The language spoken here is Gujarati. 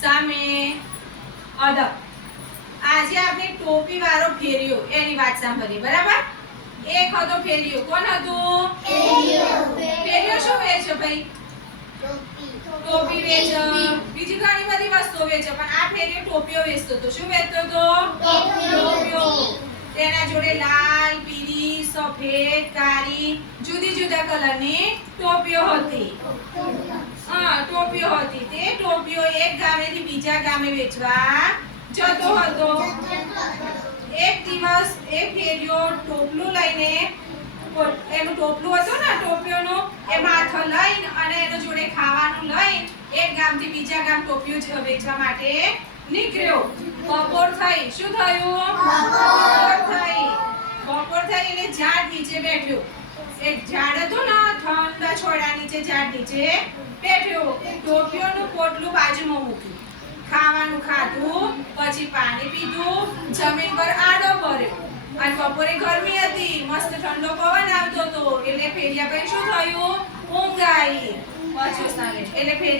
સામે. અદબ. આજે આપણે ટોપી વાળો ફેર્યો એની વાત સાંભળીએ બરાબર? એક હતો ફેર્યો. કોણ હતું? ફેર્યો. શું વેચે ભાઈ? ટોપી વેચે. બીજી ઘણી બધી વસ્તુઓ વેચે પણ આ ફેર્યો ટોપીઓ વેચતો હતો. શું વેચતો હતો? ટોપીઓ. તેના જોડે લાલ પીળી સફેદ કાળી જુદી જુદા કલરની ટોપીઓ હતી. ટોપીઓ હતી તે ટોપીઓ એક ગામેથી બીજા ગામે વેચવા જતો હતો. એક દિવસ એ ફેરિયો ટોપલું લઈને એનું ટોપલું હતું ને ટોપીઓનું, એ માથો લઈને અને એનો જોડે ખાવાનું લઈને એક ગામથી બીજા ગામ ટોપીઓ વેચવા માટે નીકળ્યો. બપોર થઈ. શું થયું? બપોર થઈ. બપોર થઈ એટલે ઝાડ નીચે બેઠ્યો. એક ઝાડ હતું ને, ઠંડા છોડા નીચે, ઝાડ નીચે. બેઠ્યો ટોપીઓનું પોટલું બાજુમાં મૂક્યું. ખાવાનું ખાધું, પછી પાણી પીધું, જમીન પર આડો પડ્યો અને બપોરે ગરમી હતી, મસ્ત ઠંડો પવન આવતો હતો. એટલે ફેરિયા ભાઈ શું થયું? ઊંઘ આવી. પછી એટલે ફેરિયા